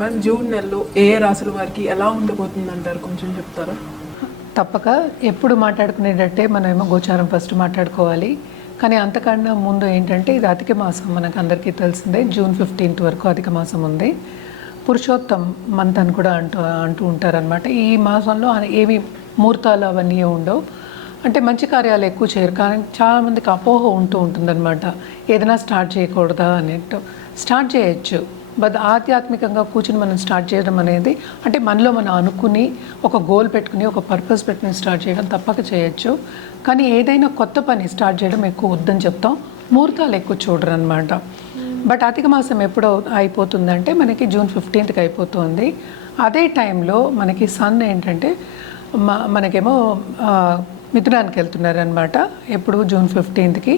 Ma'am June నెలలో ఏ రాసుల వారికి ఎలా ఉండబోతుంది అంటారు, కొంచెం చెప్తారా? తప్పక ఎప్పుడు మాట్లాడుకునేటట్టే మనమేమో గోచారం ఫస్ట్ మాట్లాడుకోవాలి. కానీ అంతకన్నా ముందు ఏంటంటే ఇది అధిక మాసం, మనకు అందరికీ తెలిసిందే. జూన్ 15 వరకు అధిక మాసం ఉంది. పురుషోత్తం మంత్ అని కూడా అంటూ ఉంటారనమాట. ఈ మాసంలో ఏమి ముహూర్తాలు అవన్నీ ఉండవు, అంటే మంచి కార్యాలు ఎక్కువ చేయరు. కానీ చాలామందికి అపోహ ఉంటుందన్నమాట, ఏదైనా స్టార్ట్ చేయకూడదా అన్నట్టు. స్టార్ట్ చేయొచ్చు, బట్ ఆధ్యాత్మికంగా కూర్చుని మనం స్టార్ట్ చేయడం అనేది, అంటే మనలో మనం అనుకుని ఒక గోల్ పెట్టుకుని ఒక పర్పస్ పెట్టుకుని స్టార్ట్ చేయడం తప్పక చేయొచ్చు. కానీ ఏదైనా కొత్త పని స్టార్ట్ చేయడం ఎక్కువ వద్దని చెప్తాం. ముహూర్తాలు ఎక్కువ చూడరు అనమాట. బట్ అధిక మాసం ఎప్పుడు అయిపోతుందంటే మనకి జూన్ 15కి అయిపోతుంది. అదే టైంలో మనకి సన్ ఏంటంటే మనకేమో మిథునానికి వెళ్తున్నారనమాట. ఎప్పుడు జూన్ 15కి.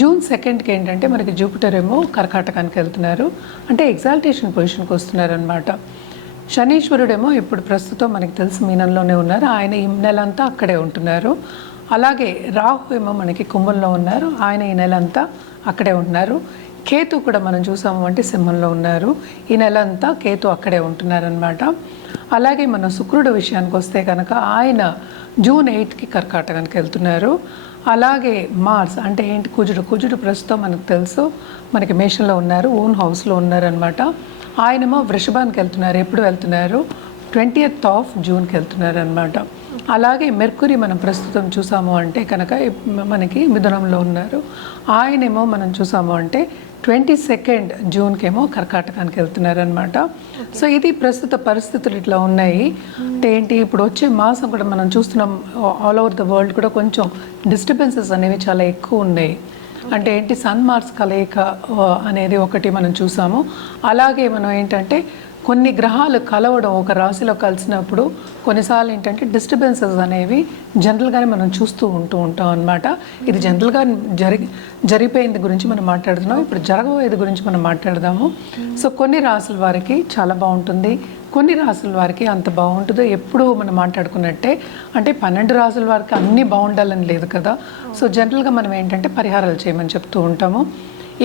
జూన్ 2కి ఏంటంటే మనకి జూపిటర్ ఏమో కర్కాటకానికి వెళ్తున్నారు, అంటే ఎగ్జాల్టేషన్ పొజిషన్కి వస్తున్నారనమాట. శనీశ్వరుడేమో ఇప్పుడు ప్రస్తుతం మనకి తెలిసి మీనంలోనే ఉన్నారు, ఆయన ఈ నెల అంతా అక్కడే ఉంటున్నారు. అలాగే రాహు ఏమో మనకి కుంభంలో ఉన్నారు, ఆయన ఈ నెల అంతా అక్కడే ఉంటున్నారు. కేతు కూడా మనం చూసాము అంటే సింహంలో ఉన్నారు, ఈ నెల అంతా కేతు అక్కడే ఉంటున్నారనమాట. అలాగే మన శుక్రుడు విషయానికి వస్తే కనుక ఆయన జూన్ 8కి కర్కాటకానికి వెళ్తున్నారు. అలాగే మార్స్ అంటే ఏంటి, కుజుడు ప్రస్తుతం మనకు తెలుసు మనకి మేషంలో ఉన్నారు, ఓన్ హౌస్లో ఉన్నారనమాట. ఆయనేమో వృషభానికి వెళ్తున్నారు. ఎప్పుడు వెళ్తున్నారు? 20th జూన్కి వెళ్తున్నారు అనమాట. అలాగే మెర్కురీ మనం ప్రస్తుతం చూసాము అంటే కనుక మనకి మిథునంలో ఉన్నారు, ఆయనేమో మనం చూసాము అంటే 22nd జూన్కేమో కర్కాటకానికి వెళ్తున్నారనమాట. సో ఇది ప్రస్తుత పరిస్థితులు ఇట్లా ఉన్నాయి. అంటే ఏంటి, ఇప్పుడు వచ్చే మాసం కూడా మనం చూస్తున్నాం ఆల్ ఓవర్ ద వరల్డ్ కూడా కొంచెం డిస్టర్బెన్సెస్ అనేవి చాలా ఎక్కువ ఉన్నాయి. అంటే ఏంటి, సన్ మార్స్ కలయిక అనేది ఒకటి మనం చూసాము. అలాగే మనం ఏంటంటే కొన్ని గ్రహాలు కలవడం ఒక రాశిలో కలిసినప్పుడు కొన్నిసార్లు ఏంటంటే డిస్టర్బెన్సెస్ అనేవి జనరల్గానే మనం చూస్తూ ఉంటాం అనమాట. ఇది జనరల్గా జరిగిపోయింది గురించి మనం మాట్లాడుతున్నాం, ఇప్పుడు జరగబోయేది గురించి మనం మాట్లాడదాము. సో కొన్ని రాశుల వారికి చాలా బాగుంటుంది, కొన్ని రాశుల వారికి అంత బాగుంటుందో ఎప్పుడు మనం మాట్లాడుకున్నట్టే. అంటే 12 రాశుల వారికి అన్నీ బాగుండాలని లేదు కదా. సో జనరల్గా మనం ఏంటంటే పరిహారాలు చేయమని చెప్తూ ఉంటాము.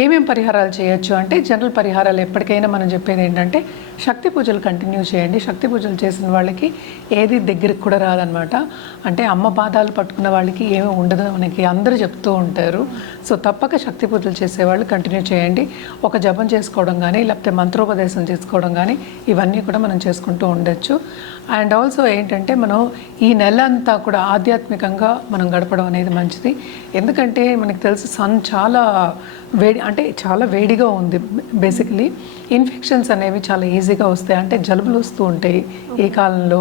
ఏమేం పరిహారాలు చేయొచ్చు అంటే, జనరల్ పరిహారాలు ఎప్పటికైనా మనం చెప్పేది ఏంటంటే శక్తి పూజలు కంటిన్యూ చేయండి. శక్తి పూజలు చేసిన వాళ్ళకి ఏది దగ్గరికి కూడా రాదనమాట. అంటే అమ్మ పాదాలు పట్టుకున్న వాళ్ళకి ఏమీ ఉండదు మనకి అందరూ చెప్తూ ఉంటారు. సో తప్పక శక్తి పూజలు చేసేవాళ్ళు కంటిన్యూ చేయండి. ఒక జపం చేసుకోవడం కానీ లేకపోతే మంత్రోపదేశం చేసుకోవడం కానీ ఇవన్నీ కూడా మనం చేసుకుంటూ ఉండొచ్చు. అండ్ ఆల్సో ఏంటంటే మనం ఈ నెల అంతా కూడా ఆధ్యాత్మికంగా మనం గడపడం అనేది మంచిది. ఎందుకంటే మనకి తెలుసు సన్ చాలా చాలా వేడిగా ఉంది. బేసికలీ ఇన్ఫెక్షన్స్ అనేవి చాలా ఈజీగా వస్తాయి, అంటే జలుబులు వస్తూ ఉంటాయి ఈ కాలంలో.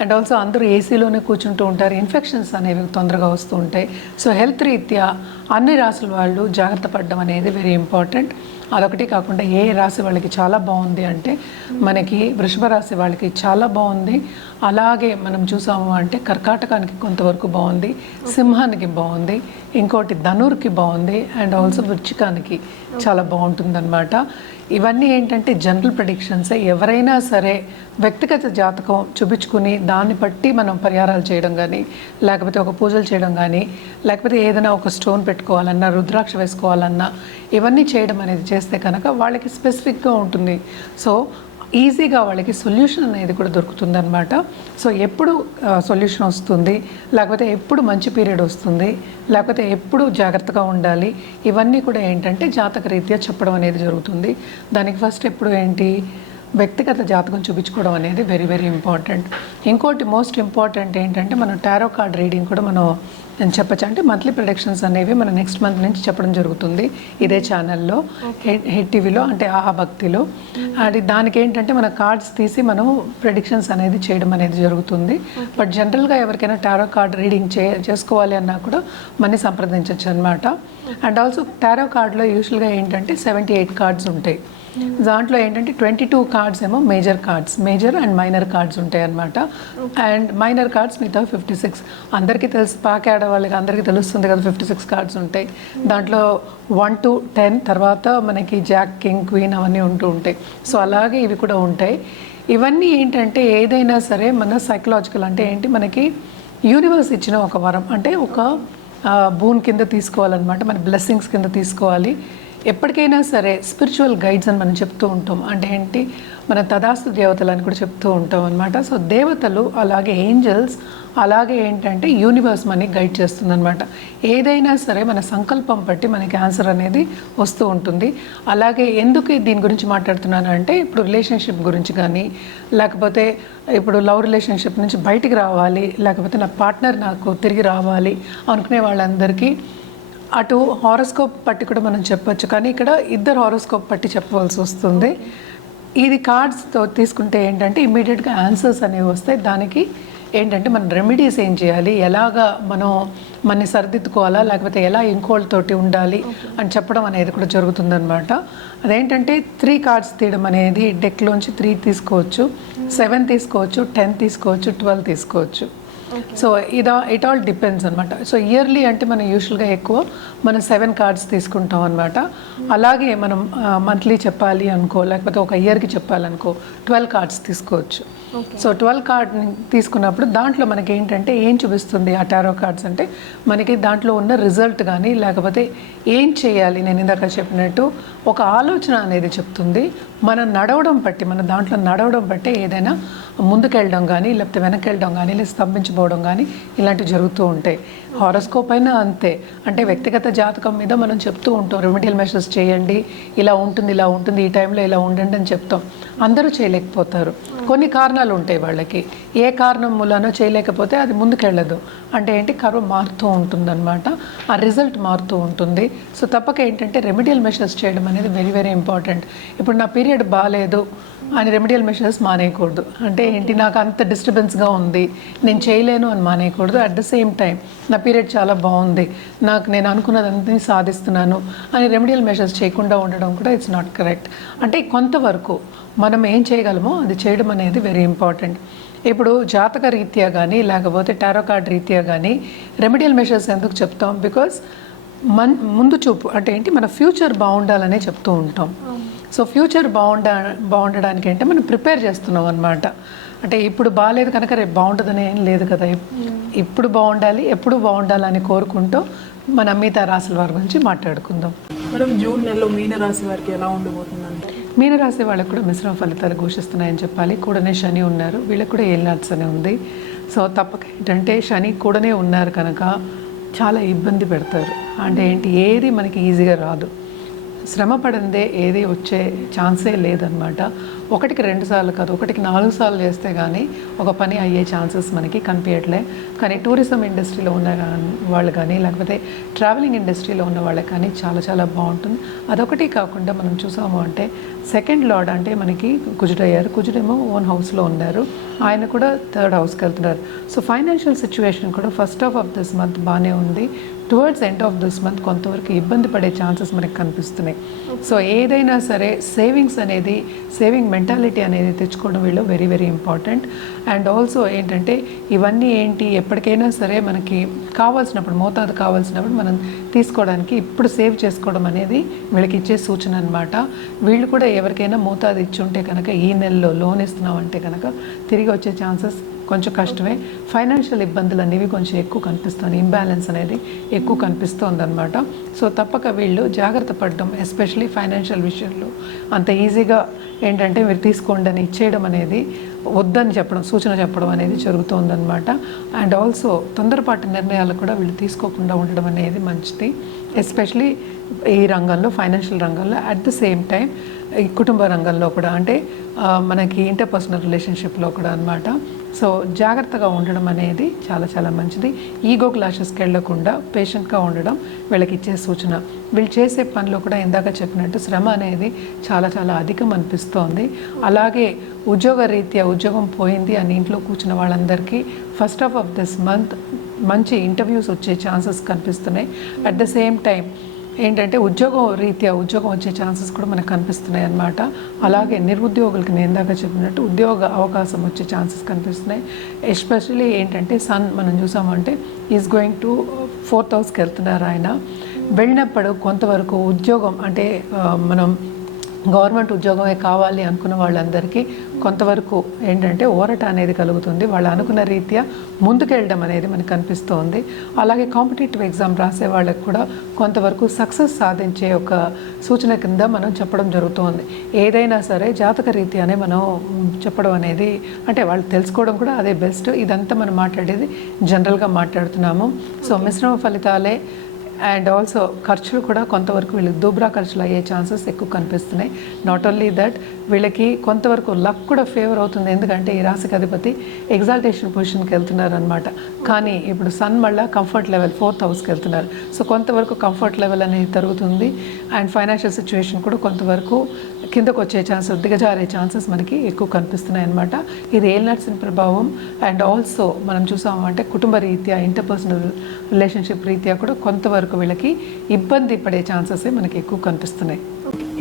అండ్ ఆల్సో అందరూ ఏసీలోనే కూర్చుంటూ ఉంటారు, ఇన్ఫెక్షన్స్ అనేవి తొందరగా వస్తూ ఉంటాయి. సో హెల్త్ రీత్యా అన్ని రాసుల వాళ్ళు జాగ్రత్త పడడం అనేది వెరీ ఇంపార్టెంట్. అదొకటి కాకుండా ఏ రాశి వాళ్ళకి చాలా బాగుంది అంటే మనకి వృషభ రాశి వాళ్ళకి చాలా బాగుంది. అలాగే మనం చూసాము అంటే కర్కాటకానికి కొంతవరకు బాగుంది, సింహానికి బాగుంది, ఇంకోటి ధనుర్కి బాగుంది, అండ్ ఆల్సో వృశ్చికానికి చాలా బాగుంటుందన్నమాట. ఇవన్నీ ఏంటంటే జనరల్ ప్రెడిక్షన్సే. ఎవరైనా సరే వ్యక్తిగత జాతకం చూపించుకుని దాన్ని బట్టి మనం పరిహారాలు చేయడం కానీ లేకపోతే ఒక పూజలు చేయడం కానీ లేకపోతే ఏదైనా ఒక స్టోన్ పెట్టుకోవాలన్నా రుద్రాక్ష వేసుకోవాలన్నా ఇవన్నీ చేయడం అనేది చేస్తే కనుక వాళ్ళకి స్పెసిఫిక్గా ఉంటుంది. సో ఈజీగా వాళ్ళకి సొల్యూషన్ అనేది కూడా దొరుకుతుంది అనమాట. సో ఎప్పుడు సొల్యూషన్ వస్తుంది, లేకపోతే ఎప్పుడు మంచి పీరియడ్ వస్తుంది, లేకపోతే ఎప్పుడు జాగ్రత్తగా ఉండాలి, ఇవన్నీ కూడా ఏంటంటే జాతక రీత్యా చెప్పడం అనేది జరుగుతుంది. దానికి ఫస్ట్ ఎప్పుడు ఏంటి, వ్యక్తిగత జాతకం చూపించుకోవడం అనేది వెరీ వెరీ ఇంపార్టెంట్. ఇంకోటి మోస్ట్ ఇంపార్టెంట్ ఏంటంటే మనం టారో కార్డ్ రీడింగ్ కూడా నేను చెప్పచ్చు. అంటే మంత్లీ ప్రొడిక్షన్స్ అనేవి మనం నెక్స్ట్ మంత్ నుంచి చెప్పడం జరుగుతుంది ఇదే ఛానల్లో, హెడ్ టీవీలో, అంటే ఆహా భక్తిలో. అది దానికి ఏంటంటే మన కార్డ్స్ తీసి మనం ప్రెడిక్షన్స్ అనేది చేయడం అనేది జరుగుతుంది. బట్ జనరల్గా ఎవరికైనా టారో కార్డ్ రీడింగ్ చేసుకోవాలి అన్నా కూడా మనీ సంప్రదించవచ్చు అనమాట. అండ్ ఆల్సో టారో కార్డ్లో యూజువల్గా ఏంటంటే 78 కార్డ్స్ ఉంటాయి. దాంట్లో ఏంటంటే 22 కార్డ్స్ ఏమో మేజర్ అండ్ మైనర్ కార్డ్స్ ఉంటాయి అన్నమాట. అండ్ మైనర్ కార్డ్స్ మిగతా 56. అందరికీ తెలుసు, పాక ఆడవాళ్ళకి అందరికీ తెలుస్తుంది కదా 56 కార్డ్స్ ఉంటాయి. దాంట్లో 1 to 10 తర్వాత మనకి జాక్, కింగ్, క్వీన్ అవన్నీ ఉంటూ ఉంటాయి. సో అలాగే ఇవి కూడా ఉంటాయి. ఇవన్నీ ఏంటంటే ఏదైనా సరే మన సైకలాజికల్, అంటే ఏంటి, మనకి యూనివర్స్ ఇచ్చిన ఒక వరం, అంటే ఒక బూన్ కింద తీసుకోవాలన్నమాట, మన బ్లెస్సింగ్స్ కింద తీసుకోవాలి. ఎప్పటికైనా సరే స్పిరిచువల్ గైడ్స్ అని మనం చెప్తూ ఉంటాం. అంటే ఏంటి, మన తదాస్తు దేవతలు అని కూడా చెప్తూ ఉంటాం అనమాట. సో దేవతలు అలాగే ఏంజల్స్ అలాగే ఏంటంటే యూనివర్స్ మనకి గైడ్ చేస్తుందన్నమాట. ఏదైనా సరే మన సంకల్పం బట్టి మనకి ఆన్సర్ అనేది వస్తూ ఉంటుంది. అలాగే ఎందుకు దీని గురించి మాట్లాడుతున్నాను అంటే, ఇప్పుడు రిలేషన్షిప్ గురించి కానీ, లేకపోతే ఇప్పుడు లవ్ రిలేషన్షిప్ నుంచి బయటికి రావాలి, లేకపోతే నా పార్ట్నర్ నాకు తిరిగి రావాలి అనుకునే వాళ్ళందరికీ అటు హారోస్కోప్ పట్టి కూడా మనం చెప్పొచ్చు. కానీ ఇక్కడ ఇద్దరు హారోస్కోప్ పట్టి చెప్పవలసి వస్తుంది. ఇది కార్డ్స్తో తీసుకుంటే ఏంటంటే ఇమ్మీడియట్గా ఆన్సర్స్ అనేవి వస్తాయి. దానికి ఏంటంటే మనం రెమెడీస్ ఏం చేయాలి, ఎలాగా మనం మనని సరిదిద్దుకోవాలా, లేకపోతే ఎలా ఇంకోళ్ళతోటి ఉండాలి అని చెప్పడం అనేది కూడా జరుగుతుందన్నమాట. అదేంటంటే 3 కార్డ్స్ తీయడం అనేది డెక్లోంచి 3 తీసుకోవచ్చు, 7 తీసుకోవచ్చు, 10 తీసుకోవచ్చు, 12 తీసుకోవచ్చు. సో ఇట్ ఆల్ డిపెండ్స్ అనమాట. సో ఇయర్లీ అంటే మనం యూజువల్గా ఎక్కువ మనం 7 కార్డ్స్ తీసుకుంటాం అనమాట. అలాగే మనం మంత్లీ చెప్పాలి అనుకో, లేకపోతే ఒక ఇయర్కి చెప్పాలనుకో 12 కార్డ్స్ తీసుకోవచ్చు. సో 12 కార్డ్ తీసుకున్నప్పుడు దాంట్లో మనకి ఏంటంటే ఏం చూపిస్తుంది ఆ టారో కార్డ్స్ అంటే, మనకి దాంట్లో ఉన్న రిజల్ట్ కానీ, లేకపోతే ఏం చేయాలి, నేను ఇందాక చెప్పినట్టు ఒక ఆలోచన అనేది చెప్తుంది. మనం నడవడం బట్టి, మన దాంట్లో నడవడం బట్టి ఏదైనా ముందుకెళ్ళడం కానీ, లేకపోతే వెనక్కి వెళ్ళడం కానీ, లేదా స్తంభించిపోవడం కానీ ఇలాంటివి జరుగుతూ ఉంటాయి. హారోస్కోప్ అయినా అంతే. అంటే వ్యక్తిగత జాతకం మీద మనం చెప్తూ ఉంటాం, రెమెడియల్ మెషర్స్ చేయండి, ఇలా ఉంటుంది, ఇలా ఉంటుంది, ఈ టైంలో ఇలా ఉండండి అని చెప్తాం. అందరూ చేయలేకపోతారు, కొన్ని కారణాలు ఉంటాయి వాళ్ళకి. ఏ కారణం మూలనో చేయలేకపోతే అది ముందుకెళ్ళదు. అంటే ఏంటి, కర్వ మారుతూ ఉంటుందన్నమాట, ఆ రిజల్ట్ మారుతూ ఉంటుంది. సో తప్పక ఏంటంటే రెమెడియల్ మెషర్స్ చేయడం అనేది వెరీ వెరీ ఇంపార్టెంట్. ఇప్పుడు నా పీరియడ్ బాగాలేదు అని రెమెడియల్ మెషర్స్ మానేయకూడదు. అంటే ఏంటి, నాకు అంత డిస్టర్బెన్స్గా ఉంది, నేను చేయలేను అని మానేయకూడదు. అట్ ద సేమ్ టైం నా పీరియడ్ చాలా బాగుంది, నేను అనుకున్నదంతా సాధిస్తున్నాను అని రెమెడియల్ మెషర్స్ చేయకుండా ఉండడం కూడా ఇట్స్ నాట్ కరెక్ట్. అంటే కొంతవరకు మనం ఏం చేయగలమో అది చేయడం అనేది వెరీ ఇంపార్టెంట్. ఇప్పుడు జాతక రీత్యా కానీ, లేకపోతే టారో కార్డ్ రీత్యా కానీ రెమెడియల్ మెషర్స్ ఎందుకు చెప్తాం, బికాస్ ముందు చూపు అంటే ఏంటి, మన ఫ్యూచర్ బాగుండాలనే చెప్తూ ఉంటాం. సో ఫ్యూచర్ బాగుండడానికి అంటే మనం ప్రిపేర్ చేస్తున్నాం అనమాట. అంటే ఇప్పుడు బాగాలేదు కనుక రేపు బాగుంటుందని ఏం లేదు కదా, ఇప్పుడు బాగుండాలి, ఎప్పుడు బాగుండాలని కోరుకుంటూ మన మిగతా రాశుల వారి గురించి మాట్లాడుకుందాం. మేడం, జూన్ నెలలో మీనరాశి వారికి ఎలా ఉండబోతుందంటే, మీనరాశి వాళ్ళకు కూడా మిశ్రమ ఫలితాలు ఘోషిస్తున్నాయని చెప్పాలి. కూడానే శని ఉన్నారు, వీళ్ళకి కూడా ఏలినాట్స్ అని ఉంది. సో తప్పక ఏంటంటే శని కూడానే ఉన్నారు కనుక చాలా ఇబ్బంది పెడతారు. అంటే ఏంటి, ఏది మనకి ఈజీగా రాదు, శ్రమ పడిందే ఏది వచ్చే ఛాన్సే లేదనమాట. 1కి 2 సార్లు కాదు, 1కి 4 సార్లు చేస్తే కానీ ఒక పని అయ్యే ఛాన్సెస్ మనకి కనిపించట్లే. కానీ టూరిజం ఇండస్ట్రీలో ఉన్న వాళ్ళు కానీ, లేకపోతే ట్రావెలింగ్ ఇండస్ట్రీలో ఉన్న వాళ్ళకి కానీ చాలా చాలా బాగుంటుంది. అదొకటి కాకుండా మనం చూసాము అంటే 2nd లార్డ్ అంటే మనకి కుజుడయ్యారు, కుజుడేమో ఓన్ హౌస్లో ఉన్నారు, ఆయన కూడా 3rd హౌస్కి వెళ్తున్నారు. సో ఫైనాన్షియల్ సిచ్యువేషన్ కూడా first half of this month బాగానే ఉంది. Towards end of this month కొంతవరకు ఇబ్బంది పడే ఛాన్సెస్ మనకి కనిపిస్తున్నాయి. సో ఏదైనా సరే సేవింగ్స్ అనేది, సేవింగ్ మెంటాలిటీ అనేది తెచ్చుకోవడం వీళ్ళు very very important. And also ఏంటంటే ఇవన్నీ ఏంటి, ఎప్పటికైనా సరే మనకి కావాల్సినప్పుడు, మోతాదు కావాల్సినప్పుడు మనం తీసుకోవడానికి ఇప్పుడు సేవ్ చేసుకోవడం అనేది వీళ్ళకి ఇచ్చే సూచన అనమాట. వీళ్ళు కూడా ఎవరికైనా మోతాదు ఇచ్చి ఉంటే కనుక ఈ నెలలో లోన్ ఇస్తున్నామంటే కనుక తిరిగి వచ్చే ఛాన్సెస్ కొంచెం కష్టమే. ఫైనాన్షియల్ ఇబ్బందులు అనేవి కొంచెం ఎక్కువ కనిపిస్తుంది, ఇంబ్యాలెన్స్ అనేది ఎక్కువ కనిపిస్తుంది అనమాట. సో తప్పక వీళ్ళు జాగ్రత్త పడడం, ఎస్పెషలీ ఫైనాన్షియల్ విషయంలో అంత ఈజీగా ఏంటంటే మీరు తీసుకోండి అని ఇచ్చేయడం అనేది, వద్దని చెప్పడం, సూచన చెప్పడం అనేది జరుగుతుందన్నమాట. అండ్ ఆల్సో తొందరపాటు నిర్ణయాలు కూడా వీళ్ళు తీసుకోకుండా ఉండడం అనేది మంచిది, ఎస్పెషలీ ఈ రంగంలో, ఫైనాన్షియల్ రంగంలో. అట్ ద సేమ్ టైం ఈ కుటుంబ రంగంలో కూడా, అంటే మనకి ఇంటర్పర్సనల్ రిలేషన్షిప్లో కూడా అనమాట. సో జాగ్రత్తగా ఉండడం అనేది చాలా చాలా మంచిది. ఈగో క్లాషెస్కి వెళ్ళకుండా పేషెంట్గా ఉండడం వీళ్ళకి ఇచ్చే సూచన. వీళ్ళు చేసే పనిలో కూడా ఇందాక చెప్పినట్టు శ్రమ అనేది చాలా చాలా అధికం అనిపిస్తోంది. అలాగే ఉద్యోగ రీత్యా ఉద్యోగం పోయింది అని ఇంట్లో కూర్చున్న వాళ్ళందరికీ first half of this month మంచి ఇంటర్వ్యూస్ వచ్చే ఛాన్సెస్ కనిపిస్తున్నాయి. అట్ ద సేమ్ టైం ఏంటంటే ఉద్యోగం రీత్యా ఉద్యోగం వచ్చే ఛాన్సెస్ కూడా మనకు కనిపిస్తున్నాయి అన్నమాట. అలాగే నిరుద్యోగులకి నేను ఇందాక చెప్పినట్టు ఉద్యోగ అవకాశం వచ్చే ఛాన్సెస్ కనిపిస్తున్నాయి. ఎస్పెషలీ ఏంటంటే సన్ మనం చూసామంటే ఈజ్ గోయింగ్ టు 4th హౌస్కి వెళ్తున్నారు ఆయన. వెళ్ళినప్పుడు కొంతవరకు ఉద్యోగం అంటే మనం గవర్నమెంట్ ఉద్యోగమే కావాలి అనుకున్న వాళ్ళందరికీ కొంతవరకు ఏంటంటే ఊరట అనేది కలుగుతుంది. వాళ్ళు అనుకున్న రీత్యా ముందుకెళ్ళడం అనేది మనకు కనిపిస్తోంది. అలాగే కాంపిటేటివ్ ఎగ్జామ్ రాసే వాళ్ళకి కూడా కొంతవరకు సక్సెస్ సాధించే ఒక సూచన కింద మనం చెప్పడం జరుగుతోంది. ఏదైనా సరే జాతక రీత్యానే మనం చెప్పడం అనేది, అంటే వాళ్ళు తెలుసుకోవడం కూడా అదే బెస్ట్. ఇదంతా మనం మాట్లాడేది జనరల్గా మాట్లాడుతున్నాము. సో మిశ్రమ ఫలితాలే అండ్ ఆల్సో ఖర్చులు కూడా కొంతవరకు వీళ్ళకి దూబ్రా ఖర్చులు అయ్యే ఛాన్సెస్ ఎక్కువ కనిపిస్తున్నాయి. నాట్ ఓన్లీ దట్, వీళ్ళకి కొంతవరకు లక్ కూడా ఫేవర్ అవుతుంది. ఎందుకంటే ఈ రాశికి అధిపతి ఎగ్జాల్టేషన్ పొజిషన్కి వెళ్తున్నారు అనమాట. కానీ ఇప్పుడు సన్ మళ్ళీ కంఫర్ట్ లెవెల్ 4th హౌస్కి వెళ్తున్నారు. సో కొంతవరకు కంఫర్ట్ లెవెల్ అనేది తరుగుతుంది. అండ్ ఫైనాన్షియల్ సిచ్యువేషన్ కూడా కొంతవరకు కిందకు వచ్చే ఛాన్సెస్, దిగజారే ఛాన్సెస్ మనకి ఎక్కువ కనిపిస్తున్నాయి అనమాట. ఇది ఏలినాటి ప్రభావం. అండ్ ఆల్సో మనం చూసామంటే కుటుంబ రీత్యా, ఇంటర్పర్సనల్ రిలేషన్షిప్ రీత్యా కూడా కొంతవరకు వీళ్ళకి ఇబ్బంది పడే ఛాన్సెస్ మనకి ఎక్కువ కనిపిస్తున్నాయి.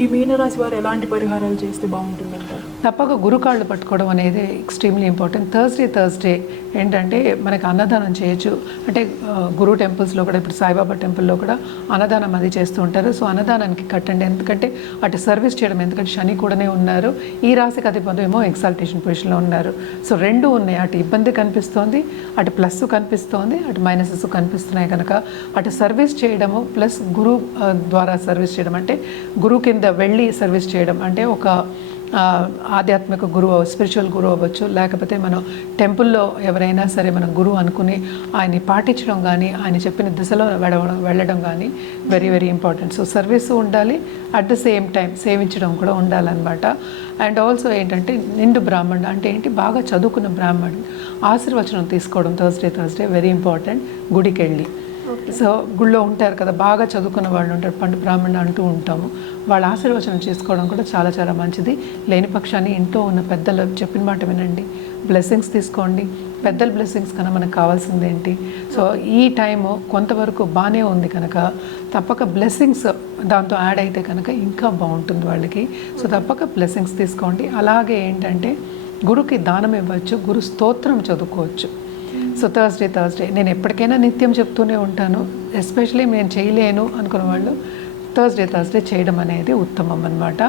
ఈ మీనరాశి వారు ఎలాంటి పరిహారాలు చేస్తే బాగుంటుందంటారు? తప్పక గురుకాళ్ళు పట్టుకోవడం అనేది ఎక్స్ట్రీమ్లీ ఇంపార్టెంట్. థర్స్డే ఏంటంటే మనకి అన్నదానం చేయొచ్చు. అంటే గురు టెంపుల్స్లో కూడా, ఇప్పుడు సాయిబాబా టెంపుల్లో కూడా అన్నదానం అది చేస్తూ ఉంటారు. సో అన్నదానానికి కట్టండి. ఎందుకంటే అటు సర్వీస్ చేయడం, ఎందుకంటే శని కూడానే ఉన్నారు, ఈ రాశికి అధిపతి ఏమో ఎగ్జాల్టేషన్ పొజిషన్లో ఉన్నారు. సో రెండు ఉన్నాయి, అటు ఇబ్బంది కనిపిస్తోంది, అటు ప్లస్ కనిపిస్తోంది, అటు మైనసెస్ కనిపిస్తున్నాయి. కనుక అటు సర్వీస్ చేయడము ప్లస్ గురు ద్వారా సర్వీస్ చేయడం, అంటే గురువు కింద వెళ్ళి సర్వీస్ చేయడం, అంటే ఒక ఆధ్యాత్మిక గురువు, స్పిరిచువల్ గురువు అవ్వచ్చు, లేకపోతే మనం టెంపుల్లో ఎవరైనా సరే మనం గురువు అనుకుని ఆయన్ని పాటించడం కానీ, ఆయన చెప్పిన దిశలో వెళ్ళడం కానీ very very important. So service ఉండాలి, అట్ ద సేమ్ టైం సేవించడం కూడా ఉండాలన్నమాట. అండ్ ఆల్సో ఏంటంటే నిండు బ్రాహ్మణుడు అంటే ఏంటి, బాగా చదువుకున్న బ్రాహ్మణుడు ఆశీర్వచనం తీసుకోవడం థర్స్డే వెరీ ఇంపార్టెంట్. గుడికి వెళ్ళి, సో గుళ్ళో ఉంటారు కదా, బాగా చదువుకున్న వాళ్ళు ఉంటారు, పండు బ్రాహ్మణ అంటూ ఉంటాము, వాళ్ళ ఆశీర్వచనం చేసుకోవడం కూడా చాలా చాలా మంచిది. లేని పక్షాన్ని ఇంట్లో ఉన్న పెద్దలు చెప్పిన మాట వినండి, బ్లెస్సింగ్స్ తీసుకోండి. పెద్దల బ్లెస్సింగ్స్ కన్నా మనకు కావాల్సింది ఏంటి? సో ఈ టైము కొంతవరకు బాగానే ఉంది కనుక తప్పక బ్లెస్సింగ్స్ దాంతో యాడ్ అయితే కనుక ఇంకా బాగుంటుంది వాళ్ళకి. సో తప్పక బ్లెస్సింగ్స్ తీసుకోండి. అలాగే ఏంటంటే గురుకి దానం ఇవ్వచ్చు, గురు స్తోత్రం చదువుకోవచ్చు. సో థర్స్డే నేను ఎప్పటికైనా నిత్యం చెప్తూనే ఉంటాను. ఎస్పెషలీ నేను చేయలేను అనుకున్న వాళ్ళు థర్స్డే చేయడం అనేది ఉత్తమం అనమాట.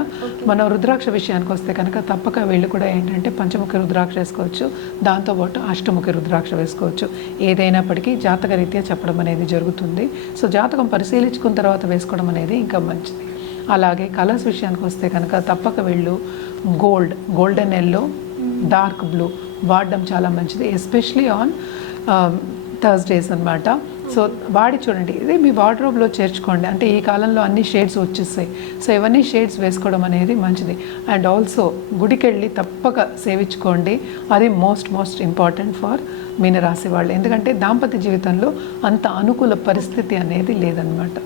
మనం రుద్రాక్ష విషయానికి వస్తే కనుక తప్పక వీళ్ళు కూడా ఏంటంటే పంచముఖి రుద్రాక్ష వేసుకోవచ్చు, దాంతోపాటు అష్టముఖి రుద్రాక్ష వేసుకోవచ్చు. ఏదైనప్పటికీ జాతక రీత్యా చెప్పడం అనేది జరుగుతుంది. సో జాతకం పరిశీలించుకున్న తర్వాత వేసుకోవడం అనేది ఇంకా మంచిది. అలాగే కలర్స్ విషయానికి వస్తే కనుక తప్పక వీళ్ళు గోల్డెన్ ఎల్లో, డార్క్ బ్లూ వాడడం చాలా మంచిది, ఎస్పెషలీ ఆన్ థర్స్డేస్ అనమాట. సో వాడి చూడండి, ఇది మీ వార్డ్రోబ్లో చేర్చుకోండి. అంటే ఈ కాలంలో అన్ని షేడ్స్ వచ్చేస్తాయి. సో ఇవన్నీ షేడ్స్ వేసుకోవడం అనేది మంచిది. అండ్ ఆల్సో గుడికి వెళ్ళి తప్పక సేవించుకోండి. అది మోస్ట్ ఇంపార్టెంట్ ఫర్ మీనరాశి వాళ్ళు. ఎందుకంటే దాంపత్య జీవితంలో అంత అనుకూల పరిస్థితి అనేది లేదనమాట.